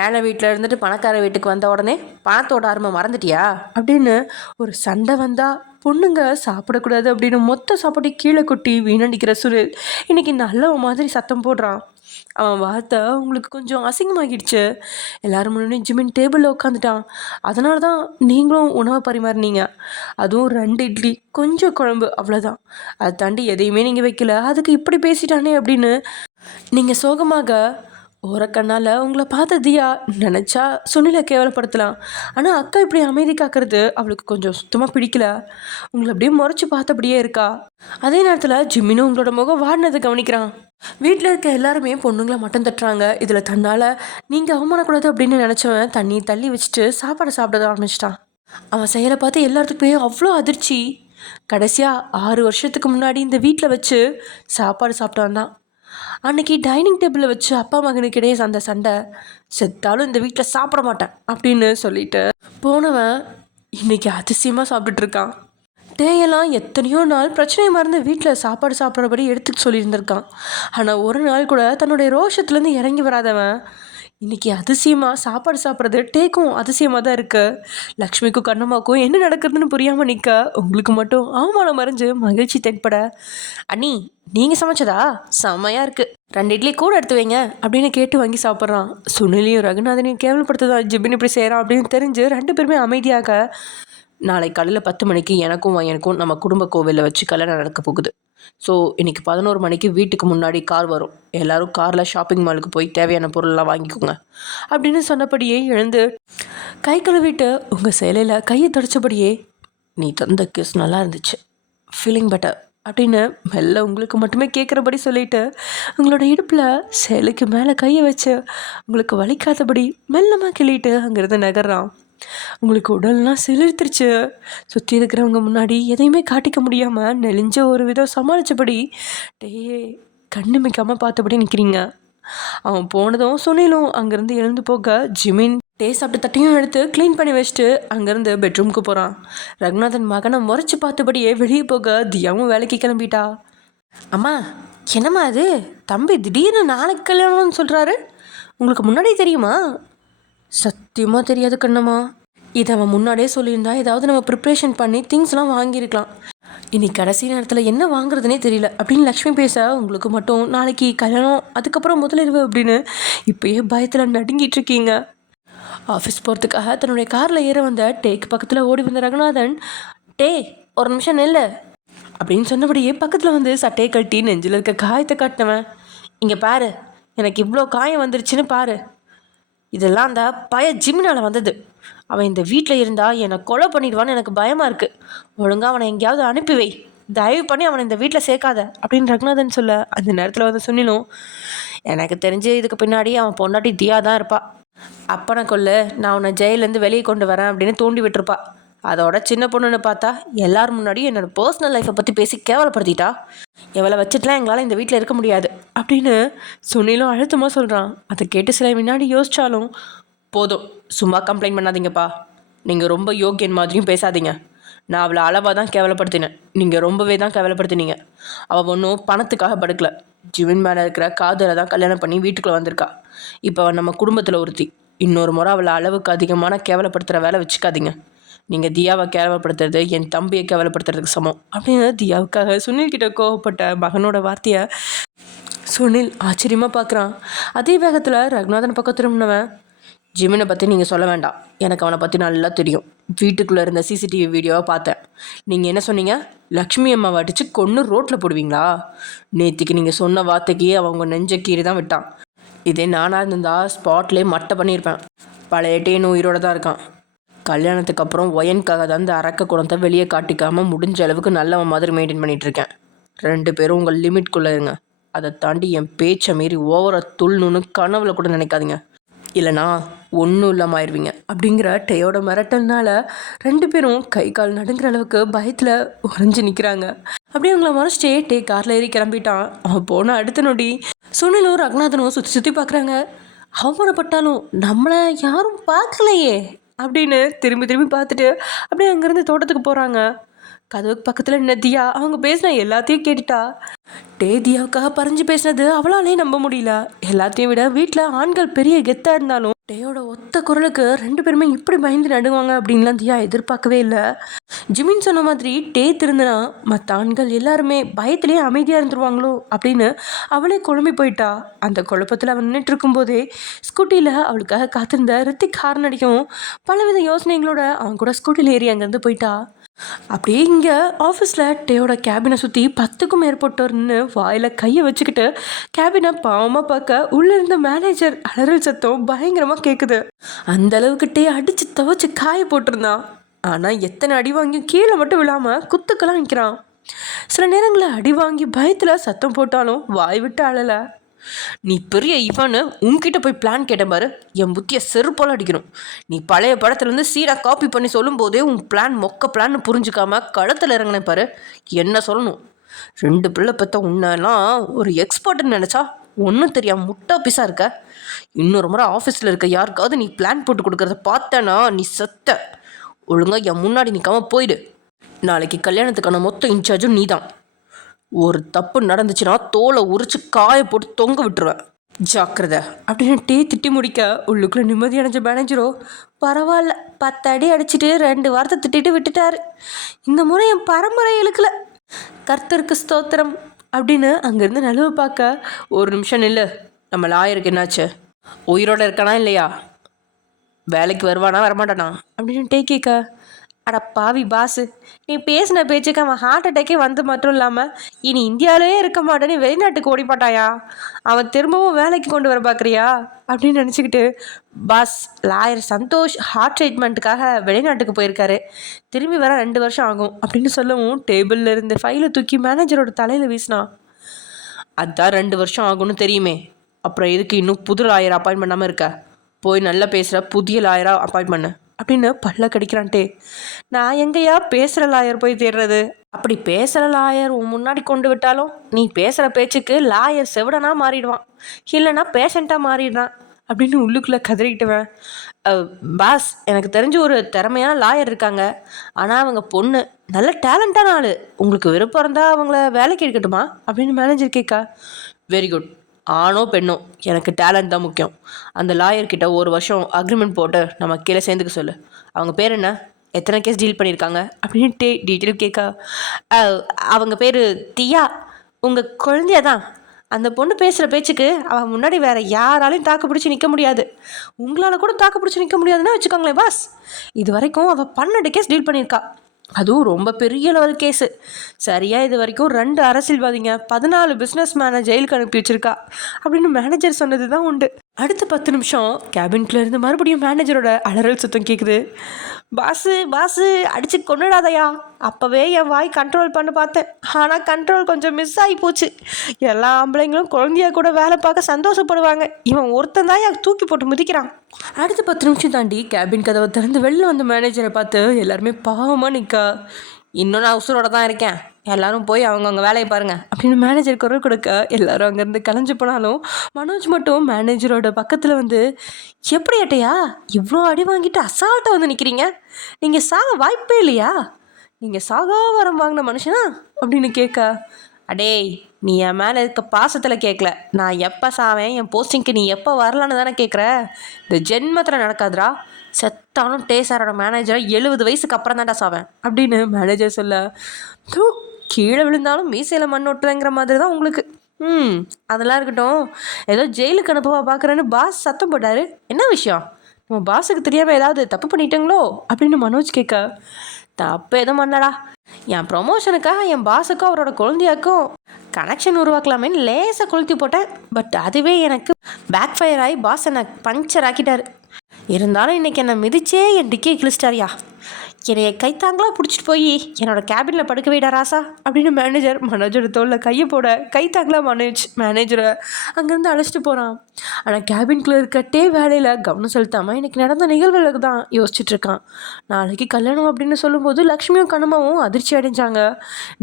ஏழை வீட்டில் இருந்துட்டு பணக்கார வீட்டுக்கு வந்த உடனே பணத்தோட அருமை மறந்துட்டியா அப்படின்னு ஒரு சண்டை வந்தால் பொண்ணுங்க சாப்பிடக்கூடாது அப்படின்னு மொத்த சாப்பாட்டை கீழே கொட்டி வீணடிக்கிற சுனில் இன்னைக்கு நல்ல மாதிரி சத்தம் போடுறான். அவன் வார்த்தை உங்களுக்கு கொஞ்சம் அசிங்கமாகிடுச்சு. எல்லாரும் முன்னாடி ஜிமின் டேபிளில் உட்காந்துட்டான். அதனால தான் நீங்களும் உணவை பரிமாறினீங்க. அதுவும் 2 இட்லி கொஞ்சம் குழம்பு அவ்வளோதான். அதை தாண்டி எதையுமே நீங்கள் வைக்கல. அதுக்கு இப்படி பேசிட்டானே அப்படின்னு நீங்கள் சோகமாக ஓரக்கண்ணால் உங்களை பார்த்த தியா நினச்சா சுனிலை கேவலப்படுத்தலாம். ஆனால் அக்கா இப்படி அமைதி காக்கிறது அவளுக்கு கொஞ்சம் சுத்தமாக பிடிக்கல. உங்களை அப்படியே முறைச்சி பார்த்தபடியே இருக்கா. அதே நேரத்தில் ஜிம்மினும் உங்களோட முகம் வாடினதை கவனிக்கிறான். வீட்டில் இருக்க எல்லாருமே பொண்ணுங்களை மட்டும் தட்டுறாங்க. இதில் தன்னால் நீங்கள் அவமானக்கூடாது அப்படின்னு நினச்சவன் தண்ணி தள்ளி வச்சுட்டு சாப்பாடை சாப்பிட ஆரம்பிச்சிட்டான். அவன் செயலை பார்த்து எல்லாத்துக்குமே அவ்வளோ அதிர்ச்சி. கடைசியாக 6 வருஷத்துக்கு முன்னாடி இந்த வீட்டில் வச்சு சாப்பாடு சாப்பிட்டான் தான். அன்னைக்கு டைனிங் டேபிளில் வச்சு அப்பா மகனுக்கு இடையே அந்த சண்டை. செத்தாலும் இந்த வீட்டில் சாப்பிட மாட்டேன் அப்படின்னு சொல்லிட்டு போனவன் இன்னைக்கு அதிசயமாக சாப்பிட்டுட்டு இருக்கான். டேயெல்லாம் எத்தனையோ நாள் பிரச்சனை மறந்து வீட்டில் சாப்பாடு சாப்பிட்றபடி எடுத்துக்க சொல்லியிருந்திருக்கான். ஆனால் ஒரு நாள் கூட தன்னுடைய ரோஷத்துலேருந்து இறங்கி வராதவன் இன்னைக்கு அதிசயமாக சாப்பாடு சாப்பிட்றது டேக்கும் அதிசயமாக தான் இருக்குது. லக்ஷ்மிக்கும் கண்ணம்மாக்கும் என்ன நடக்குதுன்னு புரியாமல் நிற்க உங்களுக்கு மட்டும் அவமானம் மறைஞ்சு மகிழ்ச்சி தென்பட, அண்ணி நீங்கள் சமைச்சதா செம்மையாக இருக்குது, 2 இட்லி கூட எடுத்து வைங்க அப்படின்னு கேட்டு வாங்கி சாப்பிட்றான். சுனிலையும் ரகுநாதனையும் கேவலப்படுத்துதான் ஜிபின் இப்படி செய்கிறான் அப்படின்னு தெரிஞ்சு 2 பேருமே அமைதியாக, நாளை காலையில் 10 மணிக்கு எனக்கும் நம்ம குடும்ப கோவிலில் வச்சு கல்யாணம் நடக்க போகுது. ஸோ இன்றைக்கி 11 மணிக்கு வீட்டுக்கு முன்னாடி கார் வரும். எல்லோரும் காரில் ஷாப்பிங் மாலுக்கு போய் தேவையான பொருளெலாம் வாங்கிக்கோங்க அப்படின்னு சொன்னபடியே எழுந்து கை கழுவிட்டு உங்கள் சேலையில் கையை தொடச்சபடியே, நீ தந்த கிஸ் நல்லா இருந்துச்சு, ஃபீலிங் பெட்டர் அப்படின்னு மெல்ல உங்களுக்கு மட்டுமே கேட்குறபடி சொல்லிவிட்டு உங்களோட இடுப்பில் சேலைக்கு மேலே கையை வச்சு உங்களுக்கு வலிக்காதபடி மெல்லமாக கிள்ளிட்டு அங்கேருந்து நகர்றான். உங்களுக்கு உடல்லாம் சிலிர்த்துருச்சு. சுற்றி இருக்கிறவங்க முன்னாடி எதையுமே காட்டிக்க முடியாமல் நெளிஞ்ச ஒரு விதம் சமாளித்தபடி டேயே கண்ணுமிக்காமல் பார்த்தபடி நிற்கிறீங்க. அவன் போனதும் சுனிலும் அங்கேருந்து எழுந்து போக ஜிமின் டே சாப்பிட்டு தட்டையும் எடுத்து க்ளீன் பண்ணி வச்சுட்டு அங்கேருந்து பெட்ரூமுக்கு போகிறான். ரகுநாதன் மகனை முறைச்சி பார்த்தபடியே வெளியே போக தியாவும் வேலைக்கு கிளம்பிட்டா. அம்மா என்னம்மா அது, தம்பி திடீர்னு நாளைக்கு கல்யாணம்னு சொல்கிறாரு, உங்களுக்கு முன்னாடி தெரியுமா? சத்தியமாக தெரியாது கண்ணம்மா. இதை அவன் முன்னாடியே சொல்லியிருந்தா ஏதாவது நம்ம ப்ரிப்ரேஷன் பண்ணி திங்ஸ்லாம் வாங்கியிருக்கலாம். இன்னைக்கு கடைசி நேரத்தில் என்ன வாங்குறதுனே தெரியல அப்படின்னு லக்ஷ்மி பேச, உங்களுக்கு மட்டும் நாளைக்கு கல்யாணம் அதுக்கப்புறம் முதலிரவு அப்படின்னு இப்போயே பயத்தில் நடுங்கிட்டு இருக்கீங்க. ஆஃபீஸ் போகிறதுக்காக தன்னுடைய காரில் ஏற வந்த டேக்கு பக்கத்தில் ஓடி வந்த ரகுநாதன், டே ஒரு நிமிஷம் நெல்லு அப்படின்னு சொன்னபடியே பக்கத்தில் வந்து சட்டையை கட்டி நெஞ்சில் இருக்க காயத்தை காட்டினவன், இங்கே பாரு எனக்கு இவ்வளோ காயம் வந்துருச்சுன்னு பாரு, இதெல்லாம் அந்த ஜிம்மினால் வந்தது. அவன் இந்த வீட்டில் இருந்தால் என்னை கொலை பண்ணிடுவான்னு எனக்கு பயமாக இருக்குது. ஒழுங்காக அவனை எங்கேயாவது அனுப்பி வை, தயவு பண்ணி அவனை இந்த வீட்டில் சேர்க்காத அப்படின்னு ரகுநாதன் சொல்ல, அந்த நேரத்தில் வந்து சொன்னிலும், எனக்கு தெரிஞ்சு இதுக்கு பின்னாடி அவன் பொண்டாட்டி தியா தான் இருப்பா. அப்பனை கொல்லு, நான் உன்னை ஜெயிலேருந்து வெளியே கொண்டு வரேன் அப்படின்னு தூண்டி விட்டுருப்பா. அதோட சின்ன பொண்ணுன்னு பார்த்தா எல்லாரும் முன்னாடியும் என்னோடய பர்சனல் லைஃப்பை பற்றி பேசி கேவலப்படுத்திட்டா. எவளை வச்சுட்டுலாம் எங்களால் இந்த வீட்டில் இருக்க முடியாது அப்படின்னு சுனிலும் அழுத்தமாக சொல்கிறான். அதை கேட்டு சில முன்னாடி யோசித்தாலும், போதும் சும்மா கம்ப்ளைண்ட் பண்ணாதீங்கப்பா, நீங்கள் ரொம்ப யோக்கியன் மாதிரியும் பேசாதீங்க. நான் அவளை அளவாக தான் கேவலப்படுத்தினேன், நீங்கள் ரொம்பவே தான் கேவலப்படுத்தினீங்க. அவள் ஒன்றும் பணத்துக்காக படுக்கலை, ஜிவின் மேலே இருக்கிற காதலை தான் கல்யாணம் பண்ணி வீட்டுக்குள்ளே வந்திருக்கா. இப்போ அவள் நம்ம குடும்பத்தில் ஒருத்தி. இன்னொரு முறை அவளை அளவுக்கு அதிகமான கேவலப்படுத்துகிற வேலை வச்சுக்காதீங்க. நீங்கள் தியாவை கேவலப்படுத்துறது என் தம்பியை கேவலப்படுத்துறதுக்கு சமம் அப்படின்னு தியாவுக்காக சுனில்கிட்ட கோவப்பட்ட மகனோட வார்த்தையை சுனில் ஆச்சரியமாக பார்க்குறான். அதே வேகத்தில் ரகுநாதன் பக்கம் திரும்பினவன், ஜிமினை பற்றி நீங்கள் சொல்ல வேண்டாம், எனக்கு அவனை பற்றி நல்லா தெரியும். வீட்டுக்குள்ளே இருந்த சிசிடிவி வீடியோவை பார்த்தேன். நீங்கள் என்ன சொன்னீங்க, லக்ஷ்மி அம்மாவை அடித்து கொன்று ரோட்டில் போடுவீங்களா? நேற்றுக்கு நீங்கள் சொன்ன வார்த்தைக்கு அவங்க நெஞ்ச கீறி தான் விட்டான். இதே நானாக இருந்திருந்தா ஸ்பாட்லேயே மட்டை பண்ணியிருப்பேன். பழைய டேன்னு உயிரோடு தான் இருக்கான். கல்யாணத்துக்கு அப்புறம் ஒயனுக்காக தான் இந்த அரக்க குணத்தை வெளியே காட்டிக்காமல் முடிஞ்ச அளவுக்கு நல்லவன் மாதிரி மெயின்டைன் பண்ணிகிட்ருக்கேன். 2 பேரும் உங்கள் லிமிட்குள்ளே இருங்க. அதை தாண்டி என் பேச்சை மீறி ஓவராக துள்ளுன்னு கனவுல கூட நினைக்காதீங்க, இல்லைனா ஒன்றும் இல்லாமல் ஆயிடுவீங்க அப்படிங்கிற டேயோட மிரட்டல்னால 2 பேரும் கை கால் நடுங்கிற அளவுக்கு பயத்தில் உறைஞ்சி நிற்கிறாங்க. அப்படியே அவங்கள மறைச்சிட்டே டே காரில் ஏறி கிளம்பிட்டான். அவன் போன அடுத்த நொடி சுனிலும் ரகுநாதனும் சுற்றி சுற்றி பார்க்குறாங்க. அவமானப்பட்டாலும் நம்மளை யாரும் பார்க்கலையே அப்படின்னு திரும்பி திரும்பி பார்த்துட்டு அப்படியே அங்கேருந்து தோட்டத்துக்கு போகிறாங்க. கதவுக்கு பக்கத்தில் நின்ன தியா அவங்க பேசின எல்லாத்தையும் கேட்டுட்டா. டே தியாவுக்காக பறிஞ்சு பேசினது அவளாலே நம்ப முடியல. எல்லாத்தையும் விட வீட்டில் ஆண்கள் பெரிய கெத்தாக இருந்தாலும் டேயோட ஒத்த குரலுக்கு 2 பேருமே இப்படி பயந்து நடுவாங்க அப்படின்லாம் தியா எதிர்பார்க்கவே இல்லை. ஜிமின் சொன்ன மாதிரி டே திருந்தினா மற்ற ஆண்கள் எல்லாருமே பயத்திலே அமைதியாக இருந்துருவாங்களோ அப்படின்னு அவளே குழம்பி போயிட்டா. அந்த குழப்பத்தில் அவன் நின்றுட்டு இருக்கும்போதே ஸ்கூட்டியில் அவளுக்காக காத்திருந்த ரித்திக் ஹார்ன் அடிக்கவும் பலவித யோசனைகளோட அவன் கூட ஸ்கூட்டியில் ஏறி அங்கேருந்து போயிட்டா. அப்படியே இங்கே ஆஃபீஸில் டேயோட கேபினை சுற்றி 10க்கும் மேற்பட்டோர்னு வாயில் கையை வச்சுக்கிட்டு கேபினை பாவமாக பார்க்க உள்ளே இருந்த மேனேஜர் அலறல் சத்தம் பயங்கரமாக கேட்குது. அந்த அளவுக்கு டே அடித்து துவச்சி காய போட்டிருந்தான். ஆனால் எத்தனை அடி வாங்கியும் கீழே மட்டும் விழாமல் குத்துக்கெல்லாம் நிற்கிறான். சில நேரங்களில் அடி வாங்கி பயத்தில் சத்தம் போட்டாலும் வாய் விட்டு அழலை. நீ பெரிய இவனு உன்கிட்ட போய் பிளான் கேட்ட பாரு, என் புத்தியை செருப்போல அடிக்கணும். நீ பழைய படத்துலேருந்து சீராக காப்பி பண்ணி சொல்லும் போதே உன் பிளான் மொக்க பிளான்னு புரிஞ்சுக்காம களத்தில் இறங்கினேன் பாரு. என்ன சொல்லணும், 2 பிள்ளை பெற்ற உன்னெல்லாம் ஒரு எக்ஸ்பர்ட்னு நினச்சா ஒன்றும் தெரியாம முட்டா பீஸாக இருக்க. இன்னொரு முறை ஆஃபீஸில் இருக்க யாருக்காவது நீ பிளான் போட்டு கொடுக்குறத பார்த்தேன்னா நீ செத்த. ஒழுங்காக என் முன்னாடி நிற்காம போயிடு. நாளைக்கு கல்யாணத்துக்கான மொத்த இன்சார்ஜும் நீ தான். ஒரு தப்பு நடந்துச்சுன்னா தோலை உரிச்சு காய போட்டு தொங்க விட்டுருவேன், ஜாக்கிரதை அப்படின்னு டே திட்டி முடிக்க உள்ளுக்குள்ளே நிம்மதி அடைஞ்ச மேனேஜரோ பரவாயில்ல 10 அடி அடிச்சுட்டு 2 வாரத்தை திட்டிட்டு விட்டுட்டாரு. இந்த முறை என் பரம்பரை இழுக்கல, கர்த்தருக்கு ஸ்தோத்திரம் அப்படின்னு அங்கேருந்து நழுவ பார்க்க ஒரு நிமிஷம் இல்லை. நம்ம லாயருக்கு என்னாச்சு, உயிரோட இருக்கானா இல்லையா, வேலைக்கு வருவானா வரமாட்டானா அப்படின்னு டே கேட்க, அட பாவி பாஸு, நீ பேசின பேச்சுக்கு அவன் ஹார்ட் அட்டாக்கே வந்து மட்டும் இல்லாமல் இனி இந்தியாவிலே இருக்க மாட்டேன்னு வெளிநாட்டுக்கு ஓடிப்பாட்டாயா, அவன் திரும்பவும் வேலைக்கு கொண்டு வர பார்க்குறியா அப்படின்னு நினச்சிக்கிட்டு, பாஸ் லாயர் சந்தோஷ் ஹார்ட் ட்ரீட்மெண்ட்டுக்காக வெளிநாட்டுக்கு போயிருக்காரு, திரும்பி வர 2 வருஷம் ஆகும் அப்படின்னு சொல்லவும் டேபிளில் இருந்து ஃபைலை தூக்கி மேனேஜரோட தலையில் வீசினான். அதான் 2 வருஷம் ஆகும்னு தெரியுமே, அப்புறம் எதுக்கு இன்னும் புது லாயர் அப்பாயின்ட் பண்ணாமல் இருக்க, போய் நல்லா பேசுகிற புதிய லாயராக அப்பாயின்ட் பண்ணு அப்படின்னு பல்ல கடிக்கிறான்ட்டே. நான் எங்கேயா பேசுகிற லாயர் போய் தேடுறது, அப்படி பேசுகிற லாயர் உன் முன்னாடி கொண்டு விட்டாலும் நீ பேசுகிற பேச்சுக்கு லாயர் செவிடனா மாறிடுவான், இல்லைன்னா பேஷண்ட்டாக மாறிடுறான் அப்படின்னு உள்ளுக்குள்ளே கதறிக்கிட்டுவேன். பாஸ், எனக்கு தெரிஞ்ச ஒரு திறமையான லாயர் இருக்காங்க, ஆனால் அவங்க பொண்ணு நல்ல டேலண்டான ஆள், உங்களுக்கு விருப்பம் இருந்தால் அவங்கள வேலைக்கு எடுக்கட்டுமா அப்படின்னு மேனேஜர் கேட்கா. வெரி குட், ஆணோ பெண்ணோ எனக்கு டேலண்ட் தான் முக்கியம். அந்த லாயர்கிட்ட 1 வருஷம் அக்ரிமெண்ட் போட்டு நம்ம கீழே சேர்ந்துக்க சொல்லு. அவங்க பேர் என்ன, எத்தனை கேஸ் டீல் பண்ணியிருக்காங்க அப்படின்னு டீட்டெயில் கேட்க, அவங்க பேர் தியா, உங்கள் குழந்தைய தான். அந்த பொண்ணு பேசுகிற பேச்சுக்கு அவன் முன்னாடி வேறு யாராலையும் தாக்கு பிடிச்சி நிற்க முடியாது, உங்களால் கூட தாக்கு பிடிச்சி நிற்க முடியாதுன்னா வச்சுக்கோங்களேன் பாஸ். இது வரைக்கும் அவள் 12 கேஸ் டீல் பண்ணியிருக்கா, அதுவும் ரொம்ப பெரிய லெவல் கேஸு. சரியாக இது வரைக்கும் 2 அரசியல்வாதிங்க 14 பிஸ்னஸ் மேனை ஜெயிலுக்கு அனுப்பி வச்சுருக்கா அப்படின்னு மேனேஜர் சொன்னது தான் உண்டு. அடுத்த 10 நிமிஷம் கேபின்குள்ளே இருந்து மறுபடியும் மேனேஜரோட அலறல் சத்தம் கேட்குது. பாஸு அடித்து கொண்டுடாதையா, அப்போவே என் வாய் கண்ட்ரோல் பண்ண பார்த்தேன், ஆனால் கண்ட்ரோல் கொஞ்சம் மிஸ் ஆகி போச்சு. எல்லா ஆம்பளைங்களும் குழந்தையா கூட வேலை பார்க்க சந்தோஷப்படுவாங்க, இவன் ஒருத்தன் தான் என் தூக்கி போட்டு மிதிக்கிறான். அடுத்த 10 நிமிஷம் தாண்டி கேபின் கதவை திறந்து வெளில வந்த மேனேஜரை பார்த்து எல்லாருமே பாவமாக நிற்கா. இன்னும் நான் உசுரோட தான் இருக்கேன், எல்லாரும் போய் அவங்கவுங்க வேலையை பாருங்கள் அப்படின்னு மேனேஜர் குரல் கொடுக்க எல்லாரும் அங்கேருந்து கலைஞ்சு போனாலும் மனோஜ் மட்டும் மேனேஜரோட பக்கத்தில் வந்து, எப்படி ஏட்டையா இவ்வளோ அடி வாங்கிட்டு அசால்ட்டாக வந்து நிற்கிறீங்க, நீங்கள் சாக வாய்ப்பே இல்லையா, நீங்கள் சாகாவரம் வாங்கின மனுஷனா அப்படின்னு கேட்க, அடேய் நீ என் மேலே இருக்க பாசத்தில் கேட்கல, நான் எப்போ சாவேன், என் போஸ்டிங்க்கு நீ எப்போ வரலான்னு தானே கேட்குற, இந்த ஜென்மத்தில் நடக்காதுரா, செத்தாலும் டேசாரோட மேனேஜரை 70 வயசுக்கு அப்புறம் தான்டா சாவேன் அப்படின்னு மேனேஜர் சொல்ல, கீழே விழுந்தாலும் மீசையில் மண் ஒட்டுறங்கிற மாதிரி தான் உங்களுக்கு. அதெல்லாம் இருக்கட்டும், ஏதோ ஜெயிலுக்கு அனுப்பவா பார்க்குறேன்னு பாஸ் சத்தம் போட்டார், என்ன விஷயம், நம்ம பாஸுக்கு தெரியாமல் ஏதாவது தப்பு பண்ணிட்டீங்களோ அப்படின்னு மனோஜ் கேட்க, தப்பு எதுவும் பண்ணடா, என் ப்ரொமோஷனுக்காக என் பாஸுக்கும் அவரோட குழந்தையாக்கும் கனெக்ஷன் உருவாக்கலாமேன்னு லேசாக கொளுத்தி போட்டேன், பட் அதுவே எனக்கு பேக் ஃபயர் ஆகி பாஸ் என்னை பஞ்சர் ஆக்கிட்டார், இருந்தாலும் இன்றைக்கி என்னை மிதிச்சே என் டிக்கே கிழிச்சிட்டாரியா, என்னைய கைத்தாங்களா பிடிச்சிட்டு போய் என்னோடய கேபினில் படுக்க வைடா ராசா அப்படின்னு மேனேஜர் மனோஜோட தோளில் கையை போட கைத்தாங்களா மேனேஜரை அங்கேருந்து அழைச்சிட்டு போகிறான். ஆனால் கேபின்குள்ளே இருக்க வேலையில் கவனம் செலுத்தாமல் இன்றைக்கி நடந்த நிகழ்வுகளுக்கு தான் யோசிச்சுட்ருக்கான். நாளைக்கு கல்யாணம் அப்படின்னு சொல்லும்போது லக்ஷ்மியும் கண்ணம்மாவும் அதிர்ச்சி அடைஞ்சாங்க.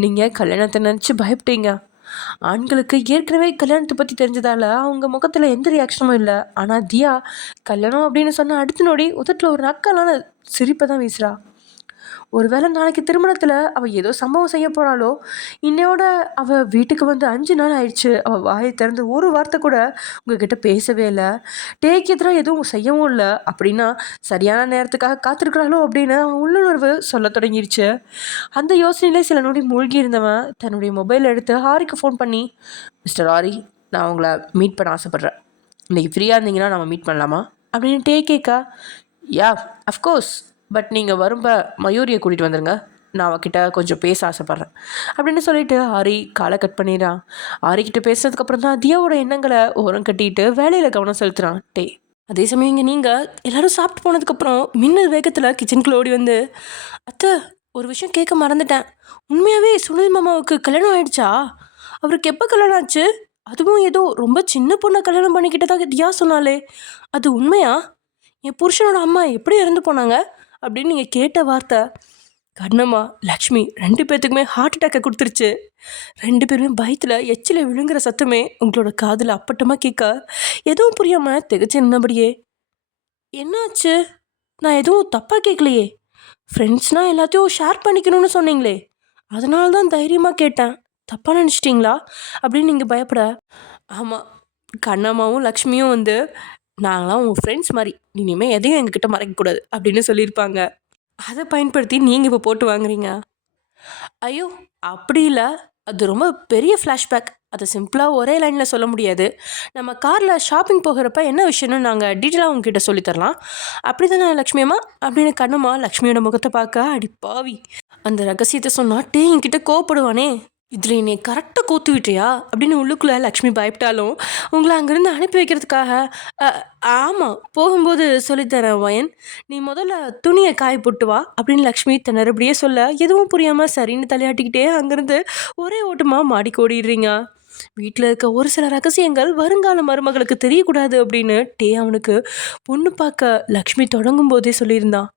நீங்கள் கல்யாணத்தை நினச்சி பயப்பட்டீங்க. ஆண்களுக்கு ஏற்கனவே கல்யாணத்தை பற்றி தெரிஞ்சதால் அவங்க முகத்தில் எந்த ரியாக்ஷனும் இல்லை. ஆனால் தியா கல்யாணம் அப்படின்னு சொன்ன அடுத்த நொடி உதட்டில் ஒரு நக்கலான சிரிப்பை தான் வீசுகிறா. ஒருவேளை நாளைக்கு திருமணத்தில் அவள் ஏதோ சம்பவம் செய்ய போகிறாளோ, இன்னையோட அவள் வீட்டுக்கு வந்து 5 நாள் ஆயிடுச்சு. அவள் வாயை திறந்து ஒரு வார்த்தை கூட உங்ககிட்ட பேசவே இல்லை, டேக்கு எதிராக எதுவும் செய்யவும் இல்லை. அப்படின்னா சரியான நேரத்துக்காக காத்திருக்கிறாளோ அப்படின்னு அவன் உள்ளுணர்வு சொல்ல தொடங்கிருச்சு. அந்த யோசனையிலே சில நொடி மூழ்கி இருந்தவன் தன்னுடைய மொபைல் எடுத்து ஹாரிக்கு ஃபோன் பண்ணி, மிஸ்டர் ஹாரி, நான் உங்களை மீட் பண்ண ஆசைப்பட்றேன். இன்றைக்கி ஃப்ரீயாக இருந்தீங்கன்னா நம்ம மீட் பண்ணலாமா அப்படின்னு கேட்கா. யா, அஃப்கோர்ஸ், பட் நீங்கள் வரும்ப மயூரியை கூட்டிகிட்டு வந்துடுங்க, நான் அவகிட்ட கொஞ்சம் பேச ஆசைப்பட்றேன் அப்படின்னு சொல்லிட்டு ஹாரி காலை கட் பண்ணிடுறான். ஹாரிக்கிட்ட பேசுறதுக்கப்புறம் தான் தியாவோட எண்ணங்களை ஓரம் கட்டிட்டு வேலையில் கவனம் செலுத்துகிறான் டே. அதே சமயம் இங்கே நீங்கள் எல்லோரும் சாப்பிட்டு போனதுக்கப்புறம் மின்னல் வேகத்தில் கிச்சனுக்குள்ள ஓடி வந்து, அத்தை, ஒரு விஷயம் கேட்க மறந்துட்டேன். உண்மையாகவே சுனில் மாமாவுக்கு கல்யாணம் ஆயிடுச்சா? அவருக்கு எப்போ கல்யாணம் ஆச்சு? அதுவும் ஏதோ ரொம்ப சின்ன பொண்ணை கல்யாணம் பண்ணிக்கிட்டதாக தியா சொன்னாலே, அது உண்மையா? என் புருஷனோட அம்மா எப்படி இறந்து போனாங்க அப்படின்னு நீங்கள் கேட்ட வார்த்தை கண்ணம்மா லக்ஷ்மி 2 பேர்த்துக்குமே ஹார்ட் அட்டாக்கை கொடுத்துருச்சு. 2 பேருமே பயத்தில் எச்சில் விழுங்குற சத்தமே உங்களோட காதில் அப்பட்டமாக கேட்க எதுவும் புரியாமல் திகச்சு நின்னபடியே, என்னாச்சு? நான் எதுவும் தப்பாக கேட்கலையே, ஃப்ரெண்ட்ஸ்னால் எல்லாத்தையும் ஷேர் பண்ணிக்கணும்னு சொன்னீங்களே, அதனால தான் தைரியமாக கேட்டேன், தப்பாக நினச்சிட்டிங்களா அப்படின்னு நீங்கள் பயப்பட. ஆமாம், கண்ணம்மாவும் லக்ஷ்மியும் வந்து நாங்களாம் உங்கள் ஃப்ரெண்ட்ஸ் மாதிரி, இனிமேல் எதையும் எங்ககிட்ட மறைக்கக்கூடாது அப்படின்னு சொல்லியிருப்பாங்க. அதை பயன்படுத்தி நீங்கள் இப்போ போட்டு வாங்குறீங்க. ஐயோ, அப்படி இல்லை, அது ரொம்ப பெரிய ஃப்ளாஷ்பேக். அதை சிம்பிளாக ஒரே லைனில் சொல்ல முடியாது. நம்ம காரில் ஷாப்பிங் போகிறப்ப என்ன விஷயம்னு நாங்கள் டீட்டெயிலாக உங்ககிட்ட சொல்லித்தரலாம். அப்படி தானே லக்ஷ்மி அம்மா அப்படின்னு கண்ணம்மா லக்ஷ்மியோட முகத்தை பார்க்க, அடி பாவி, அந்த ரகசியத்தை சொன்னால் டே என்கிட்ட கோவப்படுவானே, இதில் என்னை கரெக்டாக கோத்து விட்டியா அப்படின்னு உள்ளுக்குள்ளே லக்ஷ்மி பயப்பட்டாலும் உங்களை அங்கேருந்து அனுப்பி வைக்கிறதுக்காக, ஆமாம், போகும்போது சொல்லித்தரேன் வயன், நீ முதல்ல துணியை காய போட்டு வா அப்படின்னு லக்ஷ்மி திணறபடியே சொல்ல எதுவும் புரியாமல் சரின்னு தலையாட்டிக்கிட்டே அங்கேருந்து ஒரே ஓட்டமாக மாடிக்கு ஓடிடுறீங்க. வீட்டில் இருக்க ஒரு சில ரகசியங்கள் வருங்கால மருமகளுக்கு தெரியக்கூடாது அப்படின்னு டே அவனுக்கு பொண்ணு பார்க்க லக்ஷ்மி தொடங்கும் போதே சொல்லியிருந்தான்.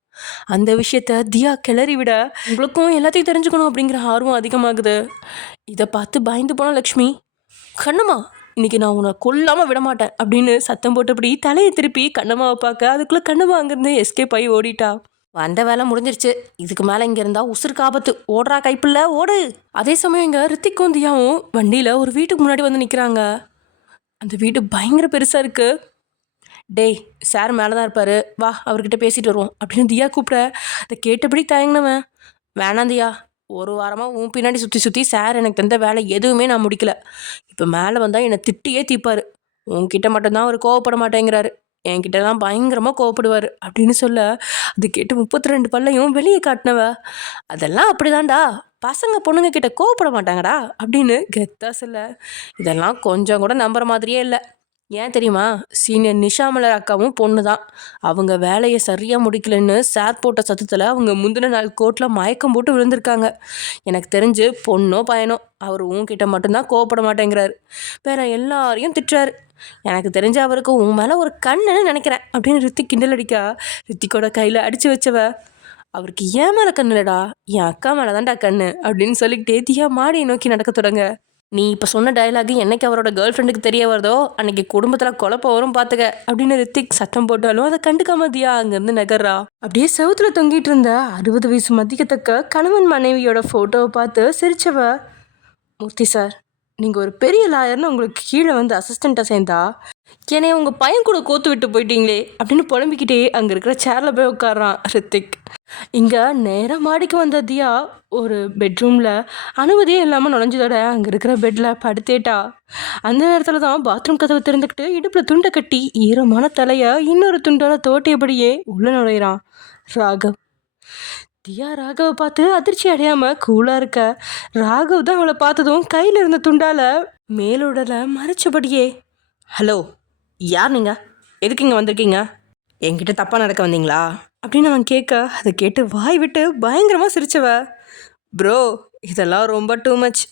அந்த விஷயத்த தியா கிளறி விட உங்களுக்கும் எல்லாத்தையும் தெரிஞ்சுக்கணும் அப்படிங்கிற ஆர்வம் அதிகமாகுது. இதை பார்த்து பயந்து போன லக்ஷ்மி, கண்ணம்மா, இன்னைக்கு நான் உன்னை கொல்லாமல் விடமாட்டேன் அப்படின்னு சத்தம் போட்டபடி தலையை திருப்பி கண்ணம்மாவை பார்க்க அதுக்குள்ளே கண்ணம்மா அங்கேருந்து எஸ்கேப் ஆகி ஓடிட்டா. வந்த வேலை முடிஞ்சிருச்சு, இதுக்கு மேலே இங்கே இருந்தால் உசுருக்கு ஆபத்து, ஓடுறா கைப்பில்ல ஓடு. அதே சமயம் இங்கே ரித்திக்கும் தியாவும் வண்டியில் ஒரு வீட்டுக்கு முன்னாடி வந்து நிற்கிறாங்க. அந்த வீடு பயங்கர பெருசாக இருக்குது. டேய், சார் மேலே தான் இருப்பார், வா அவர்கிட்ட பேசிட்டு வருவோம் அப்படின்னு தியா கூப்பிட அதை கேட்டபடி தயங்கினவன், வேணாம் தியா, ஒரு வாரமாக உன் பின்னாடி சுற்றி சுற்றி சார் எனக்கு தந்த வேலை எதுவுமே நான் முடிக்கல, இப்போ மேலே வந்தால் என்னை திட்டியே தீப்பார், உன்கிட்ட மட்டும்தான் அவர் கோவப்பட மாட்டேங்கிறாரு, என்கிட்ட தான் பயங்கரமாக கோவப்படுவார் அப்படின்னு சொல்ல அது கேட்டு 32 பல்லையும் வெளியே காட்டினவ, அதெல்லாம் அப்படிதான்டா, பசங்க பொண்ணுங்க கிட்ட கோவப்பட மாட்டாங்கடா அப்படின்னு கெத்தா சொல்ல, இதெல்லாம் கொஞ்சம் கூட நம்புற மாதிரியே இல்லை. ஏன் தெரியுமா, சீனியர் நிஷாமலர் அக்காவும் பொண்ணு தான், அவங்க வேலையை சரியாக முடிக்கலன்னு சார் போட்ட சத்தத்தில் அவங்க முந்தின நாள் கோர்ட்டில் மயக்கம் போட்டு விழுந்திருக்காங்க. எனக்கு தெரிஞ்சு பொண்ணோ பையனோ அவர் உன்கிட்ட மட்டும்தான் கோவப்பட மாட்டேங்கிறாரு, வேற எல்லாரையும் திட்டுறாரு, எனக்கு தெரிஞ்ச அவருக்கு உன் மேலே ஒரு கண்ணுன்னு நினைக்கிறேன் அப்படின்னு ரித்திக் கிண்டல் அடிக்கா ரித்திக்கோட கையில் அடித்து வச்சவ, அவருக்கு ஏன் மேலே கண்ணு இல்லடா, என் அக்கா மேலே தான்டா கண்ணு அப்படின்னு சொல்லிக்கிட்டே தியா மாடியை நோக்கி நடக்க தொடங்க. நீ இப்போ சொன்ன டயலாக் என்னைக்கு அவரோட கேர்ள் ஃப்ரெண்டுக்கு தெரிய வருதோ அன்னைக்கு குடும்பத்தில் குழப்பம் வரும் பார்த்துக்க அப்படின்னு ரித்திக் சத்தம் போட்டாலும் அதை கண்டுக்காம தியா அங்கேருந்து நகர்றா. அப்படியே செவுத்துல தொங்கிட்டு இருந்த 60 வயசு மதிக்கத்தக்க கணவன் மனைவியோட ஃபோட்டோவை பார்த்து சிரிச்சவ, மூர்த்தி சார், நீங்கள் ஒரு பெரிய லாயர்னு உங்களுக்கு கீழே வந்து அசிஸ்டண்ட்டாக சேர்ந்தா என்னை உங்கள் பையன் கூட கோத்து விட்டு போயிட்டீங்களே அப்படின்னு புலம்பிக்கிட்டே அங்கே இருக்கிற சேரில் போய் உட்காரான் ரித்திக். இங்கே நேராக மாடிக்கு வந்த தியா ஒரு பெட்ரூமில் அனுமதியே இல்லாமல் நுழைஞ்சதோட அங்கே இருக்கிற பெட்டில் படுத்தேட்டா. அந்த நேரத்தில் தான் பாத்ரூம் கதவை திறந்துக்கிட்டு இடுப்பில் துண்டை கட்டி ஈரமான தலையை இன்னொரு துண்டோட தோட்டியபடியே உள்ளே நுழையிறான் ராகவ். தியா ராகவை பார்த்து அதிர்ச்சி அடையாமல் கூலாக இருக்க, ராகவ் தான் அவளை பார்த்ததும் கையில் இருந்த துண்டால மேலுடலை மறைச்சபடியே, ஹலோ, யார் நீங்கள், எதுக்கு இங்கே வந்திருக்கீங்க, என்கிட்ட தப்பாக நடக்க வந்தீங்களா அப்படின்னு அவன் கேட்க அதை கேட்டு வாய் விட்டு பயங்கரமாக சிரிச்சவ, ப்ரோ இதெல்லாம் ரொம்ப டூ மச்,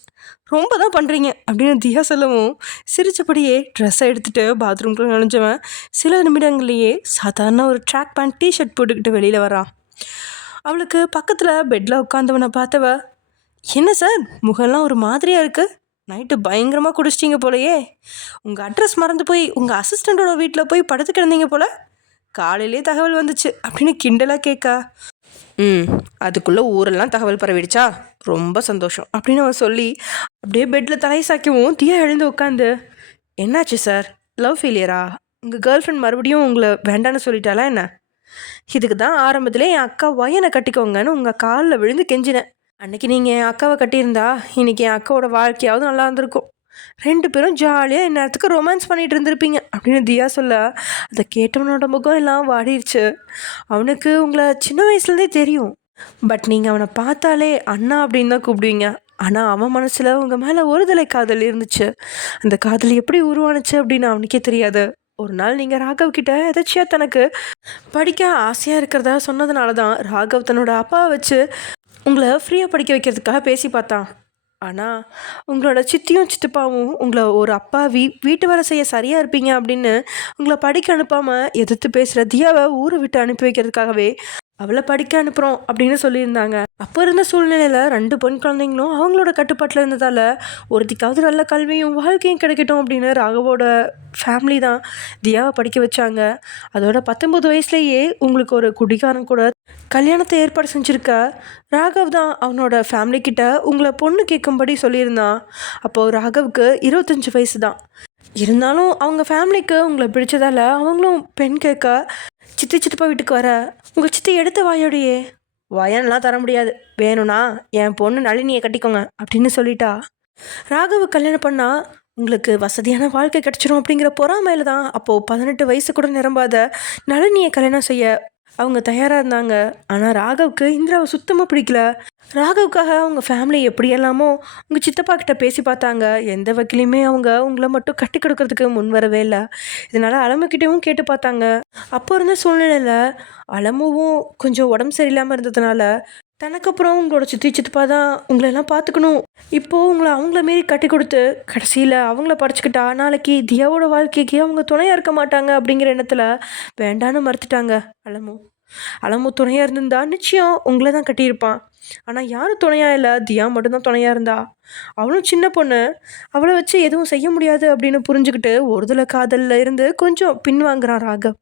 ரொம்ப தான் பண்ணுறீங்க அப்படின்னு தியா சொல்லவும் சிரிச்சபடியே ட்ரெஸ்ஸை எடுத்துகிட்டு பாத்ரூம்குள்ளே நுழைஞ்சவன் சில நிமிடங்கள்லேயே சாதாரண ஒரு ட்ராக் பேண்ட் டிஷர்ட் போட்டுக்கிட்டு வெளியில் வரான். அவளுக்கு பக்கத்தில் பெட்டில் உட்காந்தவனை பார்த்தவ, என்ன சார் முகம்லாம் ஒரு மாதிரியாக இருக்குது, நைட்டு பயங்கரமாக குடிச்சிட்டிங்க போலையே, உங்கள் அட்ரஸ் மறந்து போய் உங்கள் அசிஸ்டண்ட்டோட வீட்டில் போய் படுத்து கிடந்தீங்க போல், காலையிலே தகவல் வந்துச்சு அப்படின்னு கிண்டலாக கேட்கா. ம், அதுக்குள்ளே ஊரெல்லாம் தகவல் பரவிடுச்சா? ரொம்ப சந்தோஷம் அப்படின்னு அவன் சொல்லி அப்படியே பெட்டில் தலை சாய்க்கவும் தியா எழுந்து உட்காந்து, என்னாச்சு சார்? லவ் ஃபெயிலியரா? உங்கள் கேர்ள் ஃப்ரெண்ட் மறுபடியும் உங்களை வேண்டான்னு சொல்லிட்டாளா என்ன? இதுக்கு தான் ஆரம்பத்திலே என் அக்கா என்னை கட்டிக்கோங்கன்னு உங்கள் காலில் விழுந்து கெஞ்சினேன். அன்னைக்கு நீங்கள் என் அக்காவை கட்டியிருந்தா இன்னைக்கு என் அக்காவோட வாழ்க்கையாவது நல்லா இருந்திருக்கும். 2 பேரும் ஜாலியாக இந்நேரத்துக்கு ரொமான்ஸ் பண்ணிட்டு இருந்திருப்பீங்க அப்படின்னு தியா சொல்ல, அதை கேட்டவனோட முகம் எல்லாம் வாடிருச்சு. அவனுக்கு உங்களை சின்ன வயசுலேருந்தே தெரியும். பட் நீங்கள் அவனை பார்த்தாலே அண்ணா அப்படின்னு தான் கூப்பிடுவீங்க. ஆனால் அவன் மனசில் உங்கள் மேலே ஒருதலை காதல் இருந்துச்சு. அந்த காதல் எப்படி உருவானுச்சு அப்படின்னு அவனுக்கே தெரியாது. ஒரு நாள் நீங்கள் ராகவ் கிட்ட எதாச்சியாக தனக்கு படிக்க ஆசையாக இருக்கிறதா சொன்னதுனால தான் ராகவ் தன்னோட அப்பாவை வச்சு உங்களை ஃப்ரீயாக படிக்க வைக்கிறதுக்காக பேசி பார்த்தான். ஆனால் உங்களோட சித்தியும் சித்தப்பாவும் உங்களை ஒரு அப்பாவி வீட்டு வேலை செய்ய சரியாக இருப்பீங்க அப்படின்னு உங்களை படிக்க அனுப்பாமல் எதிர்த்து பேசுகிற தியாவை ஊரை விட்டு அனுப்பி வைக்கிறதுக்காகவே அவளை படிக்க அனுப்புகிறோம் அப்படின்னு சொல்லியிருந்தாங்க. அப்போ இருந்த சூழ்நிலையில் 2 பெண் குழந்தைங்களும் அவங்களோட கட்டுப்பாட்டில் இருந்ததால் ஒருத்திக்காவது நல்ல கல்வியும் வாழ்க்கையும் கிடைக்கட்டும் அப்படின்னு ராகவோட ஃபேமிலி தான் தியாவை படிக்க வச்சாங்க. அதோட 19 வயசுலேயே உங்களுக்கு ஒரு குடிகாரன் கூட கல்யாணத்தை ஏற்பாடு செஞ்சுருக்க ராகவ் தான் அவனோட ஃபேமிலிக்கிட்ட உங்களை பொண்ணு கேட்கும்படி சொல்லியிருந்தான். அப்போது ராகவுக்கு 25 வயசு தான். இருந்தாலும் அவங்க ஃபேமிலிக்கு உங்களை பிடிச்சதால அவங்களும் பெண் கேட்க சித்தி சித்தப்பா வீட்டுக்கு வர உங்கள் சித்தி எடுத்த வாயோடையே வயன்லாம் தர முடியாது, வேணும்னா என் பொண்ணு நளினியை கட்டிக்கோங்க அப்படின்னு சொல்லிட்டா. ராகவ கல்யாணம் பண்ணால் உங்களுக்கு வசதியான வாழ்க்கை கிடச்சிரும் அப்படிங்கிற பொறாமையில் தான் அப்போது 18 வயசு கூட நிரம்பாத நளினியை கல்யாணம் செய்ய அவங்க தயாராக இருந்தாங்க. ஆனால் ராகவுக்கு இந்திராவை சுத்தமாக பிடிக்கல. ராகவுக்காக அவங்க ஃபேமிலி எப்படியெல்லாமோ உங்கள் சித்தப்பா கிட்ட பேசி பார்த்தாங்க. எந்த வகையிலையுமே அவங்க உங்களை மட்டும் கட்டி கொடுக்கறதுக்கு முன் வரவே இல்லை. இதனால் அலமுக்கிட்டேயும் கேட்டு பார்த்தாங்க. அப்போ இருந்த சூழ்நிலையில் அலமுவும் கொஞ்சம் உடம்பு சரியில்லாமல் இருந்ததுனால தனக்கப்புறம் உங்களோட சித்தி சித்தப்பா தான் உங்களெல்லாம் பார்த்துக்கணும், இப்போது உங்களை அவங்கள மாரி கட்டி கொடுத்து கடைசியில் அவங்கள படிச்சுக்கிட்டா நாளைக்கு தியாவோட வாழ்க்கைக்கு அவங்க துணையாக இருக்க மாட்டாங்க அப்படிங்கிற எண்ணத்தில் வேண்டான்னு மறுத்துட்டாங்க. அலமு துணையாக இருந்திருந்தா நிச்சயம் உங்களை தான் கட்டியிருப்பான். ஆனால் யாரும் துணையாக இல்லை, தியா மட்டும்தான் துணையாக இருந்தா. அவளும் சின்ன பொண்ணு, அவளை வச்சு எதுவும் செய்ய முடியாது அப்படின்னு புரிஞ்சுக்கிட்டு ஒருதலை காதலில் இருந்து கொஞ்சம் பின்வாங்குறான் ராகவ்.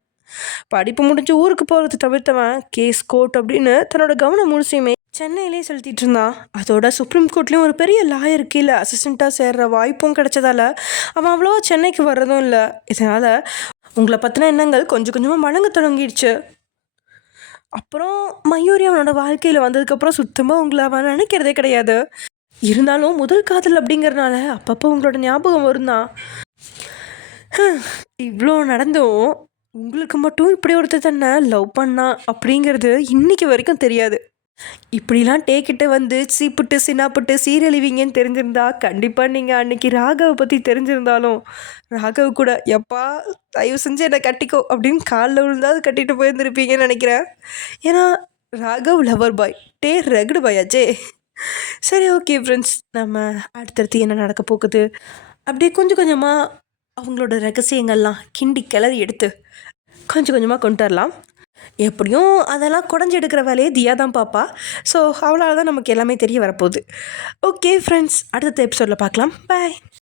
படிப்பு முடிஞ்சு ஊருக்கு போகிறது தவிர்த்தவன் கேஸ் கோர்ட் அப்படின்னு தன்னோட கவனம் முழுசையுமே சென்னையிலே செலுத்திட்டு இருந்தான். அதோட சுப்ரீம் கோர்ட்லேயும் ஒரு பெரிய லாயர் கீழே அசிஸ்டண்ட்டாக சேர்கிற வாய்ப்பும் கிடைச்சதால அவன் அவ்வளோவா சென்னைக்கு வர்றதும் இல்லை. இதனால் உங்களை பற்றின எண்ணங்கள் கொஞ்சம் கொஞ்சமாக மடங்க தொடங்கிடுச்சு. அப்புறம் மயூரி அவனோட வாழ்க்கையில் வந்ததுக்கப்புறம் சுத்தமாக உங்களை அவன் நினைக்கிறதே கிடையாது. இருந்தாலும் முதல் காதல் அப்படிங்கிறனால அப்பப்போ உங்களோட ஞாபகம் வரும் தான். இவ்வளோ நடந்தும் உங்களுக்கு மட்டும் இப்படி ஒருத்தர் தன்னை லவ் பண்ணா அப்படிங்கிறது இன்னைக்கு வரைக்கும் தெரியாது. இப்படிலாம் டேக்கிட்ட வந்து சீப்புட்டு சின்னாப்புட்டு சீரழிவீங்கன்னு தெரிஞ்சிருந்தா கண்டிப்பாக நீங்கள் அன்னைக்கு ராகவை பற்றி தெரிஞ்சிருந்தாலும் ராகவ் கூட எப்பா தயவு செஞ்சு என்னை கட்டிக்கோ அப்படின்னு காலில் விழுந்தாவது கட்டிட்டு போயிருந்துருப்பீங்கன்னு நினைக்கிறேன். ஏன்னா ராகவ் லவர் பாய், ரெகுடு பாயாச்சே. சரி, ஓகே ஃப்ரெண்ட்ஸ், நம்ம அடுத்தடுத்து என்ன நடக்க போகுது அப்படியே கொஞ்சம் கொஞ்சமாக அவங்களோட ரகசியங்கள்லாம் கிண்டி கிளறி எடுத்து கொஞ்சம் கொஞ்சமாக கொண்டு வரலாம். எப்படியும் அதெல்லாம் குடஞ்சி எடுக்கிற வேலையை தியா தான் பாப்பா. ஸோ அவளால் தான் நமக்கு எல்லாமே தெரிய வரப்போகுது. ஓகே ஃப்ரெண்ட்ஸ், அடுத்த எபிசோடில் பார்க்கலாம். பாய்.